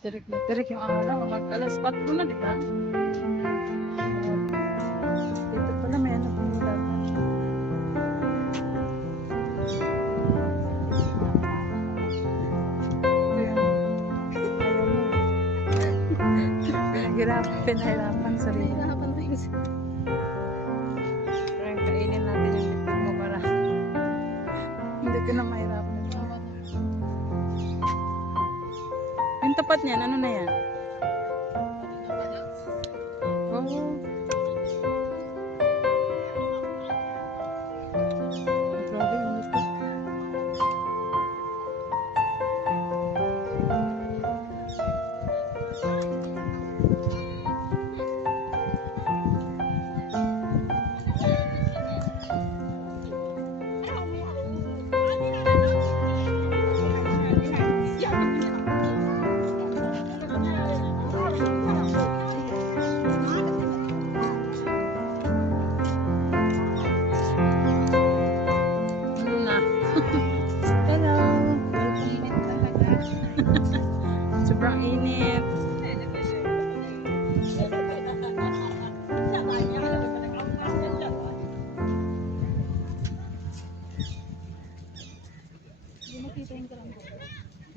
Tirik na tirik yung araw. Mag-alas 4 na, di ba? Dito pala may ano pong dapat. Pinahirapan sarili. Kaya kainin natin yung bitbit mo para hindi ko na mahirapan. Yung tapat niyan, ano na yan? Oh. Grabe, init pa. Ano na? Hello. Sobrang init.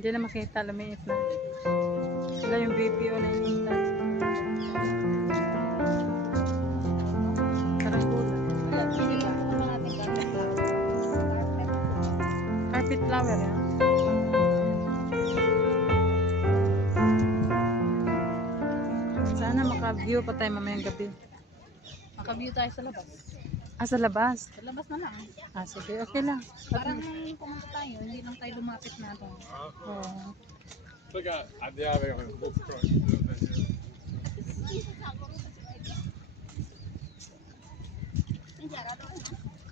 Hindi na makita, lumiit na. Wala yung BPO na ininta. Parang gula. Carpet flower yan. Sana maka-view pa tayo mamayang gabi. Maka-view tayo sa labas. Ah, sa labas? Sa labas na lang. Ah, sige, okay lang. Parang nung pumunta tayo, hindi lang tayo lumapit na doon. Oo.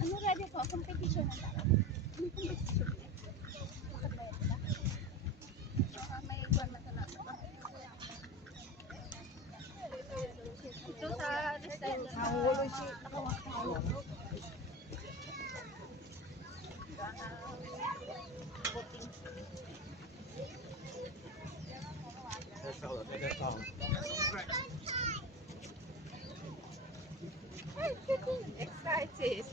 Ano ready po? Competition na tayo. Ano competition? Bakit ba yan? Baka may iguan na talaga. Ito sa restaurant. Nahulo siya. Excited.